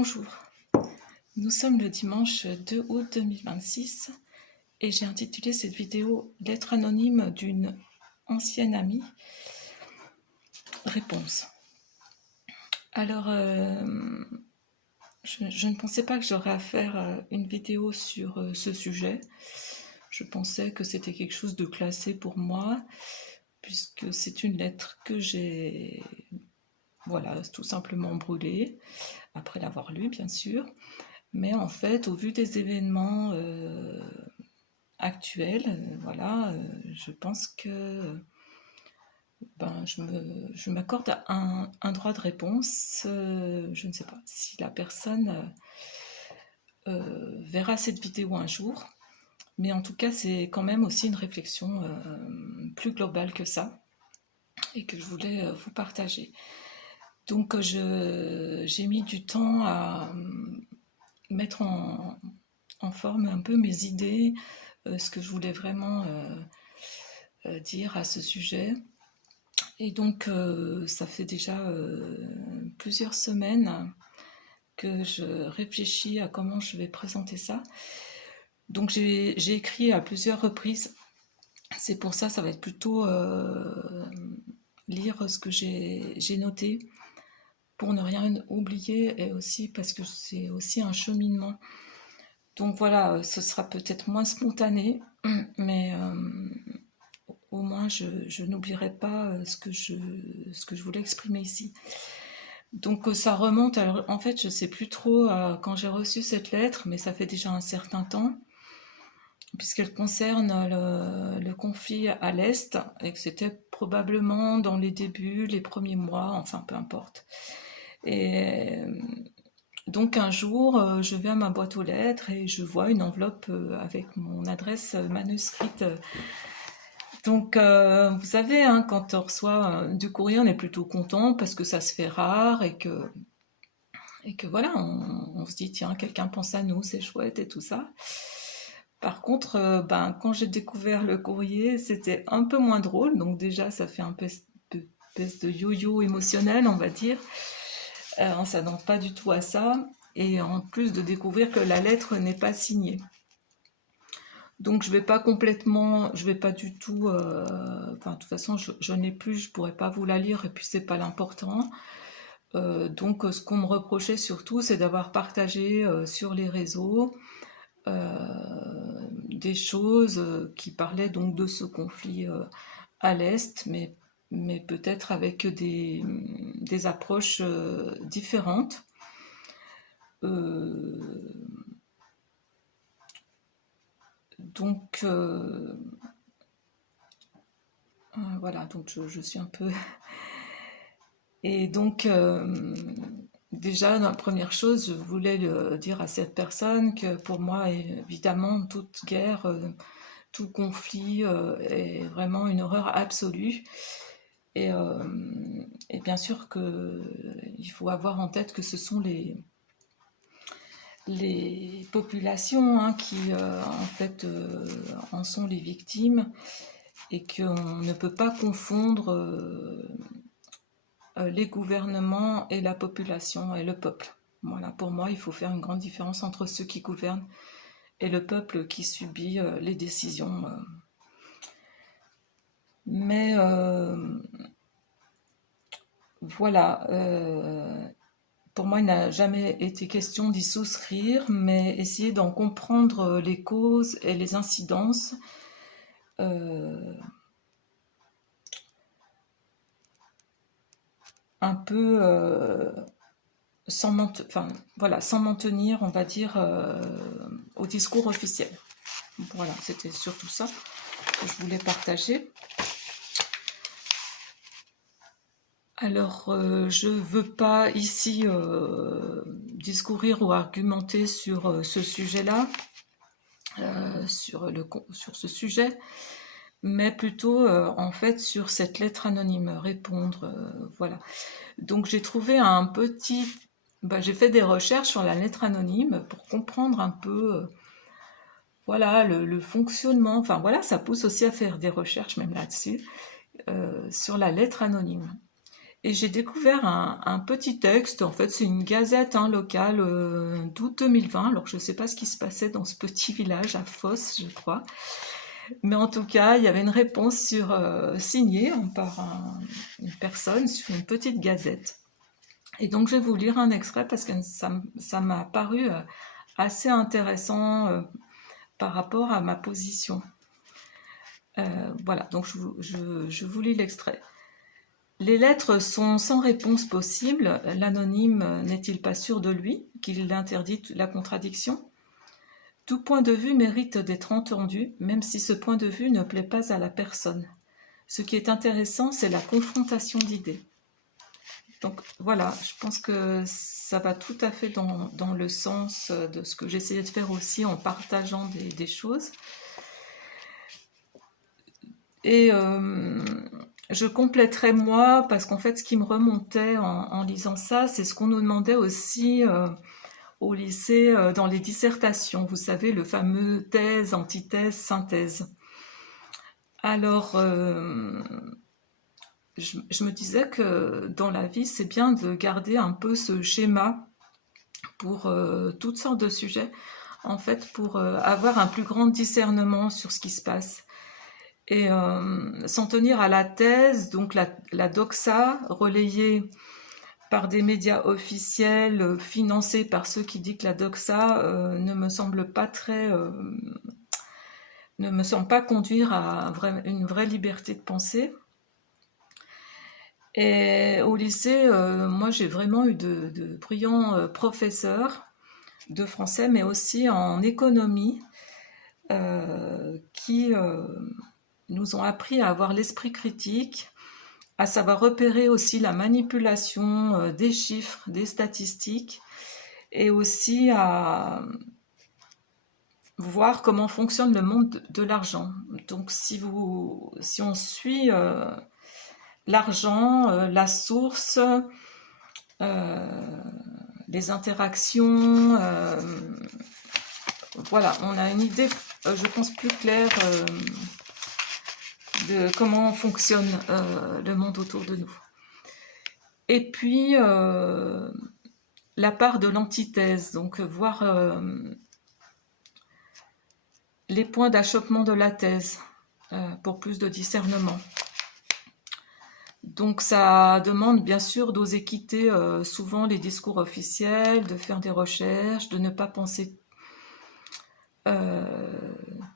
Bonjour, nous sommes le dimanche 2 août 2026 et j'ai intitulé cette vidéo « Lettre anonyme d'une ancienne amie ». Réponse. Alors, je ne pensais pas que j'aurais à faire une vidéo sur ce sujet. Je pensais que c'était quelque chose de classé pour moi, puisque c'est une lettre que j'ai, voilà, tout simplement brûlée, après l'avoir lue, bien sûr. Mais en fait, au vu des événements actuels, voilà, je pense que je m'accorde un droit de réponse. Je ne sais pas si la personne verra cette vidéo un jour, mais en tout cas, c'est quand même aussi une réflexion plus globale que ça et que je voulais vous partager. Donc, j'ai mis du temps à mettre en forme un peu mes idées, ce que je voulais vraiment dire à ce sujet. Et donc, ça fait déjà plusieurs semaines que je réfléchis à comment je vais présenter ça. Donc, j'ai écrit à plusieurs reprises. C'est pour ça, ça va être plutôt lire ce que j'ai noté pour ne rien oublier et aussi parce que c'est aussi un cheminement. Donc voilà, ce sera peut-être moins spontané, mais au moins je n'oublierai pas ce que je voulais exprimer ici. Donc ça remonte, alors en fait je ne sais plus trop quand j'ai reçu cette lettre, mais ça fait déjà un certain temps, puisqu'elle concerne le conflit à l'Est, et que c'était probablement dans les débuts, les premiers mois, enfin peu importe. Et donc un jour, je vais à ma boîte aux lettres et je vois une enveloppe avec mon adresse manuscrite. Donc vous savez, hein, quand on reçoit du courrier, on est plutôt content parce que ça se fait rare et que voilà, on se dit tiens, quelqu'un pense à nous, c'est chouette et tout ça. Par contre, quand j'ai découvert le courrier, c'était un peu moins drôle. Donc déjà, ça fait un peu espèce de yo-yo émotionnel, on va dire. On ne s'attend pas du tout à ça. Et en plus de découvrir que la lettre n'est pas signée. Donc je vais pas du tout, de toute façon je n'ai plus, je pourrais pas vous la lire et puis c'est pas l'important. Donc ce qu'on me reprochait surtout, c'est d'avoir partagé sur les réseaux des choses qui parlaient donc de ce conflit à l'Est, mais peut-être avec des approches différentes. Donc voilà, donc je suis un peu... Et donc, déjà, la première chose, je voulais dire à cette personne que pour moi, évidemment, toute guerre, tout conflit est vraiment une horreur absolue. Et bien sûr qu'il faut avoir en tête que ce sont les populations qui, en fait, en sont les victimes et qu'on ne peut pas confondre les gouvernements et la population et le peuple. Voilà, pour moi, il faut faire une grande différence entre ceux qui gouvernent et le peuple qui subit les décisions. Mais voilà, pour moi, il n'a jamais été question d'y souscrire, mais essayer d'en comprendre les causes et les incidences. Un peu sans m'en tenir, on va dire, au discours officiel. Voilà, c'était surtout ça que je voulais partager. Alors, je ne veux pas ici discourir ou argumenter sur ce sujet-là, sur ce sujet, mais plutôt en fait sur cette lettre anonyme, répondre, voilà. Donc j'ai trouvé un petit... j'ai fait des recherches sur la lettre anonyme pour comprendre un peu voilà, le fonctionnement, enfin voilà, ça pousse aussi à faire des recherches même là-dessus, sur la lettre anonyme. Et j'ai découvert un petit texte, en fait c'est une gazette locale d'août 2020, alors je ne sais pas ce qui se passait dans ce petit village à Foss, je crois. Mais en tout cas, il y avait une réponse signée par une personne sur une petite gazette. Et donc je vais vous lire un extrait parce que ça m'a paru assez intéressant par rapport à ma position. Voilà, donc je vous lis l'extrait. Les lettres sont sans réponse possible. L'anonyme n'est-il pas sûr de lui, qu'il interdit la contradiction? Tout point de vue mérite d'être entendu, même si ce point de vue ne plaît pas à la personne. Ce qui est intéressant, c'est la confrontation d'idées. Donc voilà, je pense que ça va tout à fait dans le sens de ce que j'essayais de faire aussi en partageant des choses. Et je compléterai moi, parce qu'en fait, ce qui me remontait en lisant ça, c'est ce qu'on nous demandait aussi au lycée dans les dissertations. Vous savez, le fameux thèse, antithèse, synthèse. Alors, je me disais que dans la vie, c'est bien de garder un peu ce schéma pour toutes sortes de sujets, en fait, pour avoir un plus grand discernement sur ce qui se passe. Et s'en tenir à la thèse, donc la doxa, relayée par des médias officiels, financés par ceux qui disent que la doxa ne me semble pas ne me semble pas conduire à une vraie liberté de pensée. Et au lycée, moi j'ai vraiment eu de brillants professeurs de français, mais aussi en économie, qui nous ont appris à avoir l'esprit critique, à savoir repérer aussi la manipulation des chiffres, des statistiques, et aussi à voir comment fonctionne le monde de l'argent. Donc si on suit l'argent, la source, les interactions, voilà, on a une idée, je pense, plus claire de comment fonctionne le monde autour de nous. Et puis, la part de l'antithèse, donc voir les points d'achoppement de la thèse pour plus de discernement. Donc ça demande bien sûr d'oser quitter souvent les discours officiels, de faire des recherches, de ne pas penser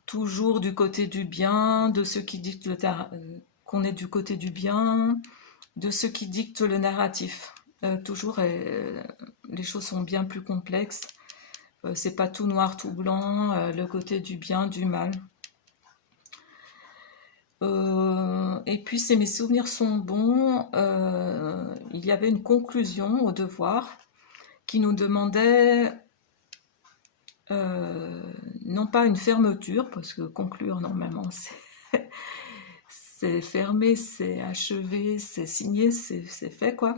toujours du côté du bien, de ceux qui dictent qu'on est du côté du bien, de ceux qui dictent le narratif. Toujours, les choses sont bien plus complexes. C'est pas tout noir, tout blanc, le côté du bien, du mal. Et puis, si mes souvenirs sont bons, il y avait une conclusion au devoir qui nous demandait non pas une fermeture, parce que conclure normalement c'est fermé, c'est achevé, c'est signé, c'est fait quoi.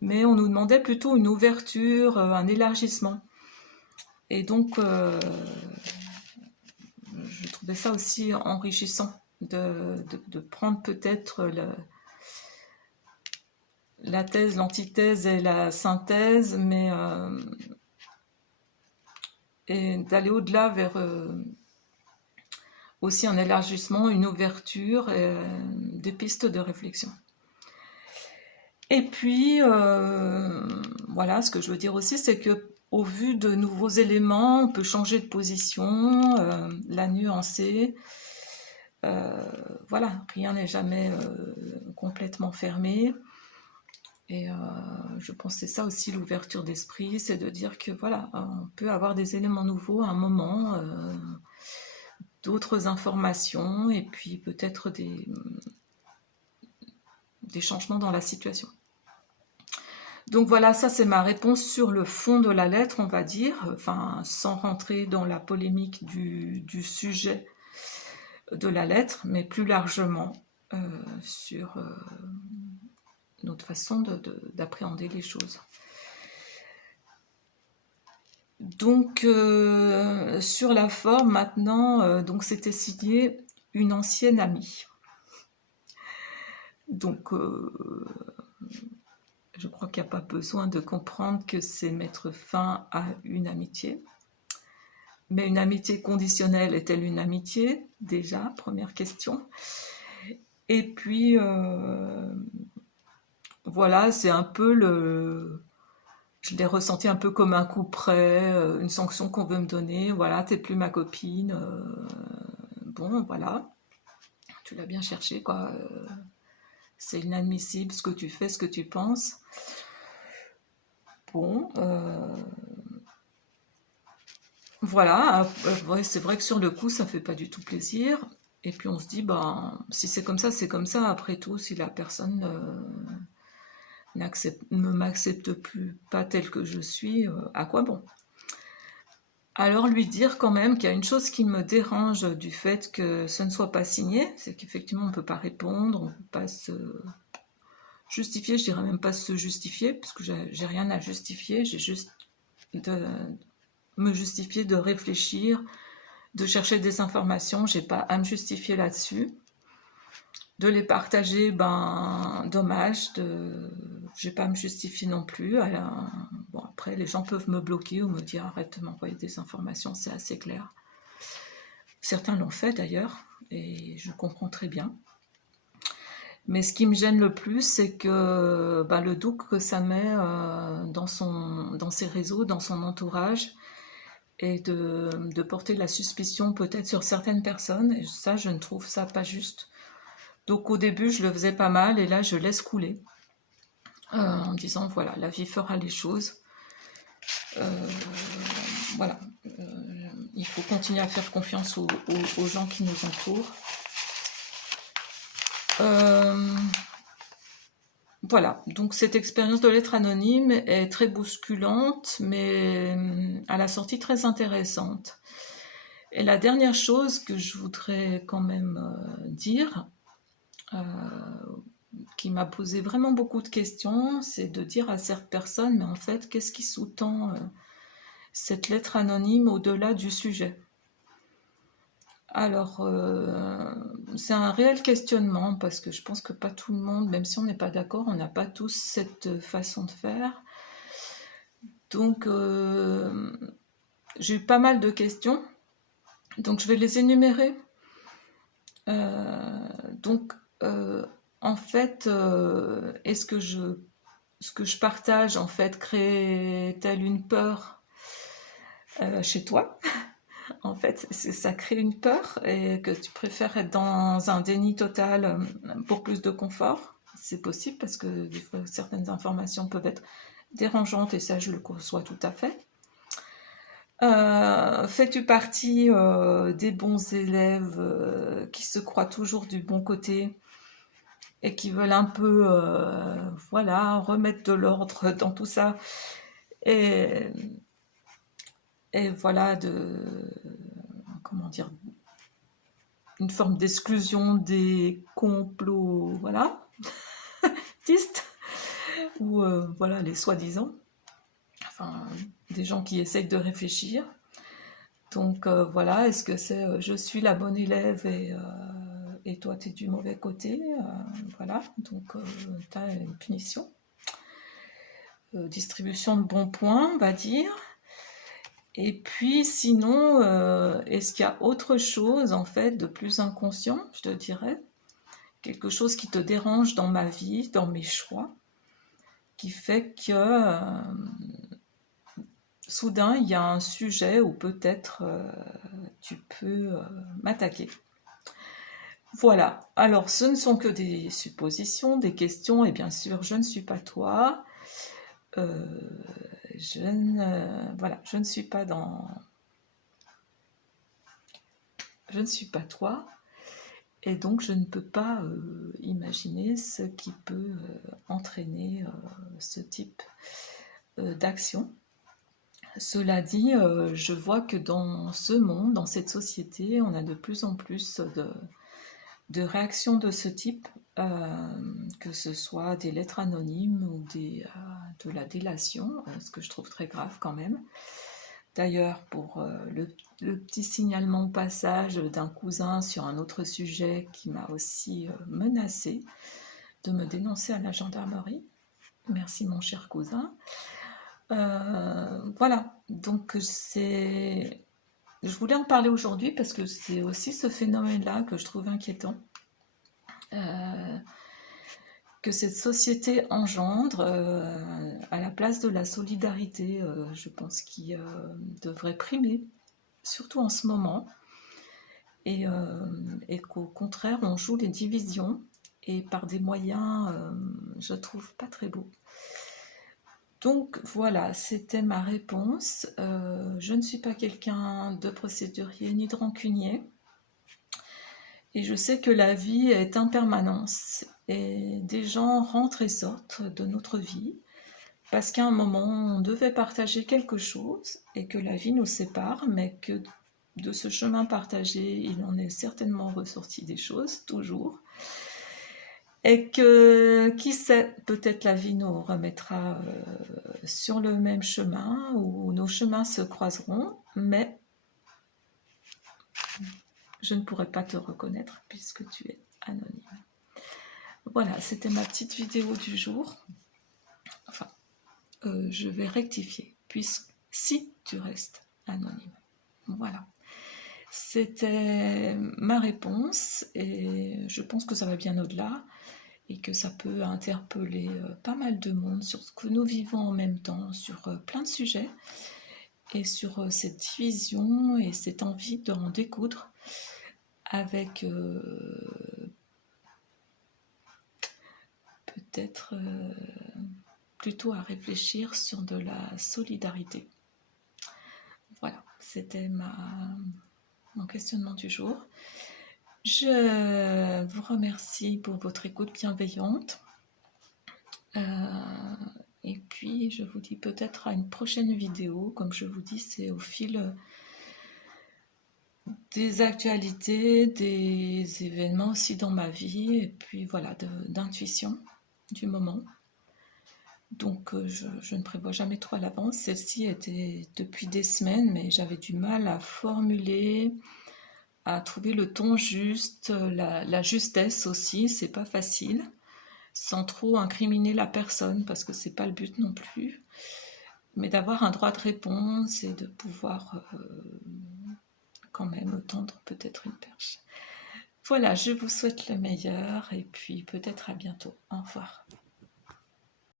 Mais on nous demandait plutôt une ouverture, un élargissement. Et donc, je trouvais ça aussi enrichissant de prendre peut-être la thèse, l'antithèse et la synthèse, mais et d'aller au-delà vers aussi un élargissement, une ouverture, des pistes de réflexion. Et puis, voilà, ce que je veux dire aussi, c'est que au vu de nouveaux éléments, on peut changer de position, la nuancer. Voilà, rien n'est jamais complètement fermé. Et je pense que c'est ça aussi l'ouverture d'esprit, c'est de dire que voilà, on peut avoir des éléments nouveaux à un moment, d'autres informations, et puis peut-être des changements dans la situation. Donc voilà, ça c'est ma réponse sur le fond de la lettre, on va dire, enfin sans rentrer dans la polémique du sujet de la lettre, mais plus largement sur notre façon d'appréhender les choses. Donc sur la forme maintenant, donc c'était signé une ancienne amie. Donc je crois qu'il n'y a pas besoin de comprendre que c'est mettre fin à une amitié. Mais une amitié conditionnelle est-elle une amitié? Déjà, première question. Et puis, voilà, c'est un peu je l'ai ressenti un peu comme un coup près, une sanction qu'on veut me donner. Voilà, t'es plus ma copine. Bon, voilà, tu l'as bien cherché, quoi. C'est inadmissible ce que tu fais, ce que tu penses. Bon, voilà, ouais, c'est vrai que sur le coup, ça fait pas du tout plaisir. Et puis on se dit, ben, si c'est comme ça, c'est comme ça. Après tout, si la personne ne m'accepte plus pas telle que je suis, à quoi bon? Alors lui dire quand même qu'il y a une chose qui me dérange du fait que ce ne soit pas signé, c'est qu'effectivement on ne peut pas répondre, on ne peut pas se justifier, je dirais même pas se justifier, parce que j'ai rien à justifier, j'ai juste de me justifier, de réfléchir, de chercher des informations, j'ai pas à me justifier là-dessus. De les partager, ben dommage, j'ai pas à me justifier non plus. Bon, après, les gens peuvent me bloquer ou me dire arrête de m'envoyer des informations, c'est assez clair. Certains l'ont fait d'ailleurs, et je comprends très bien. Mais ce qui me gêne le plus, c'est que ben, le doute que ça met dans ses réseaux, dans son entourage, et de porter la suspicion peut-être sur certaines personnes, et ça, je ne trouve ça pas juste. Donc au début, je le faisais pas mal, et là, je laisse couler, en me disant, voilà, la vie fera les choses. Voilà, il faut continuer à faire confiance aux gens qui nous entourent. Voilà, donc cette expérience de lettre anonyme est très bousculante, mais à la sortie très intéressante. Et la dernière chose que je voudrais quand même dire, qui m'a posé vraiment beaucoup de questions, c'est de dire à certaines personnes, mais en fait, qu'est-ce qui sous-tend cette lettre anonyme au-delà du sujet? Alors, c'est un réel questionnement, parce que je pense que pas tout le monde, même si on n'est pas d'accord, on n'a pas tous cette façon de faire. Donc, j'ai eu pas mal de questions, donc je vais les énumérer. Donc, en fait, est-ce que ce que je partage, en fait, crée-t-elle une peur chez toi? En fait, ça crée une peur et que tu préfères être dans un déni total pour plus de confort. C'est possible parce que des fois, certaines informations peuvent être dérangeantes et ça, je le conçois tout à fait. Fais-tu partie des bons élèves qui se croient toujours du bon côté et qui veulent un peu, voilà, remettre de l'ordre dans tout ça et, et voilà, comment dire, une forme d'exclusion des complots, voilà, ou voilà, les soi-disant, enfin, des gens qui essayent de réfléchir. Donc voilà, est-ce que c'est je suis la bonne élève et toi tu es du mauvais côté, voilà, donc tu as une punition. Distribution de bons points, on va dire. Et puis sinon, est-ce qu'il y a autre chose en fait de plus inconscient, je te dirais, quelque chose qui te dérange dans ma vie, dans mes choix, qui fait que soudain il y a un sujet où peut-être tu peux m'attaquer. Voilà, alors ce ne sont que des suppositions, des questions, et bien sûr je ne suis pas toi. Voilà, je ne suis pas toi, et donc je ne peux pas imaginer ce qui peut entraîner ce type d'action. Cela dit, je vois que dans ce monde, dans cette société, on a de plus en plus de réactions de ce type, que ce soit des lettres anonymes ou de la délation, ce que je trouve très grave quand même. D'ailleurs, pour le petit signalement au passage d'un cousin sur un autre sujet qui m'a aussi menacé de me dénoncer à la gendarmerie. Merci mon cher cousin. Voilà, donc je voulais en parler aujourd'hui parce que c'est aussi ce phénomène-là que je trouve inquiétant. Que cette société engendre à la place de la solidarité, je pense qu'il devrait primer, surtout en ce moment, et qu'au contraire, on joue les divisions et par des moyens, je trouve pas très beaux. Donc voilà, c'était ma réponse. Je ne suis pas quelqu'un de procédurier ni de rancunier. Et je sais que la vie est impermanence et des gens rentrent et sortent de notre vie parce qu'à un moment on devait partager quelque chose et que la vie nous sépare, mais que de ce chemin partagé, il en est certainement ressorti des choses, toujours. Et que, qui sait, peut-être la vie nous remettra sur le même chemin ou nos chemins se croiseront, mais je ne pourrai pas te reconnaître puisque tu es anonyme. Voilà, c'était ma petite vidéo du jour. Enfin, je vais rectifier, puisque si tu restes anonyme. Voilà. C'était ma réponse et je pense que ça va bien au-delà et que ça peut interpeller pas mal de monde sur ce que nous vivons en même temps, sur plein de sujets et sur cette division et cette envie d'en découdre avec peut-être plutôt à réfléchir sur de la solidarité. Voilà, c'était mon questionnement du jour. Je vous remercie pour votre écoute bienveillante. Et puis, je vous dis peut-être à une prochaine vidéo. Comme je vous dis, c'est au fil des actualités, des événements aussi dans ma vie, et puis voilà, d'intuition du moment. Donc, je ne prévois jamais trop à l'avance. Celle-ci était depuis des semaines, mais j'avais du mal à formuler, à trouver le ton juste, la justesse aussi, c'est pas facile, sans trop incriminer la personne, parce que c'est pas le but non plus, mais d'avoir un droit de réponse et de pouvoir quand même tendre peut-être une perche. Voilà, je vous souhaite le meilleur et puis peut-être à bientôt. Au revoir.